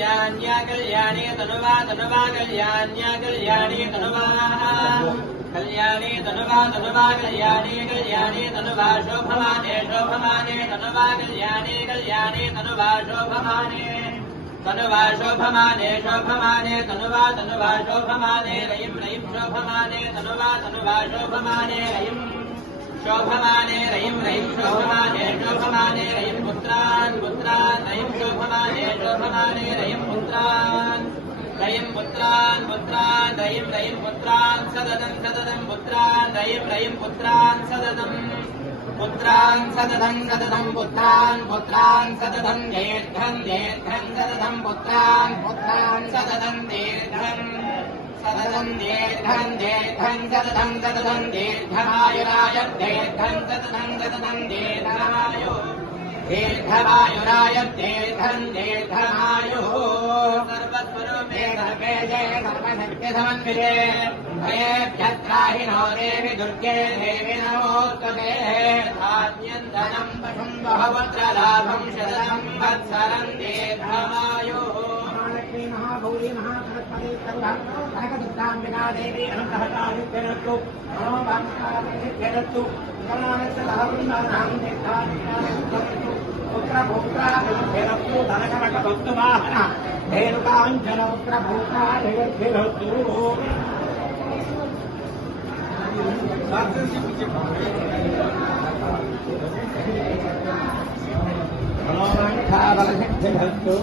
कल्याण्या कल्याणे तनुवा तनुवा कल्याण्या कल्याणे तनुवा कल्याणे तनुवा तनुवा कल्याणे कल्याणे तनुवा शोभमाने शोभमाने तनुवा कल्याणे कल्याणे तनुवा शोभमाने तनुवा शोभमाने शोभमाने तनुवा तनुवा शोभमाने रयिं रयिं शोभमाने तनुवा तनुवा शोभमाने रयिं शोभमाने रयिं रयिं शोभमाने शोभमाने रयिं पुत्रान् पुत्रान् रयिं शोभमाने शोभमाने रयिं पुत्रान् रयिं पुत्रान् पुत्रान् रयिं रयिं पुत्रान् सददं सददं पुत्रान् रयिं रयिं पुत्रान् सददं पुत्रान् सददं सददं पुत्रान् पुत्रान् सददं दीर्घं दीर्घं सददं पुत्रान् पुत्रान् सददं दीर्घं सददं दीर्घं दीर्घं सददं सददं दीर्घमायुराय दीर्घं सददं सददं दीर्घमायुः दीर्घमायुराय दीर्घं दीर्घमायुः सर्वस्वरूपे सर्वे जय सर्वशक्तिसमन्विते भयेभ्यः त्राहिनो देवि दुर्गे देवि नमोस्तुते धान्यं धनं पशुं बहुवत्रलाभं शतं वत्सरं दीर्घमायुः महालक्ष्मी महागौरी महासरस्वती सर्वं कनकदुर्गाम्बिका देवी अनुग्रहकारित्यरस्तु मनोवाञ्छासिद्धिरस्तु पुत्रभूत्राभिरस्तु धनकनकभक्तवाहन धेनुकाञ्चन पुत्रभूत्राभिरस्तु मनोवाञ्छाबलसिद्धिरस्तु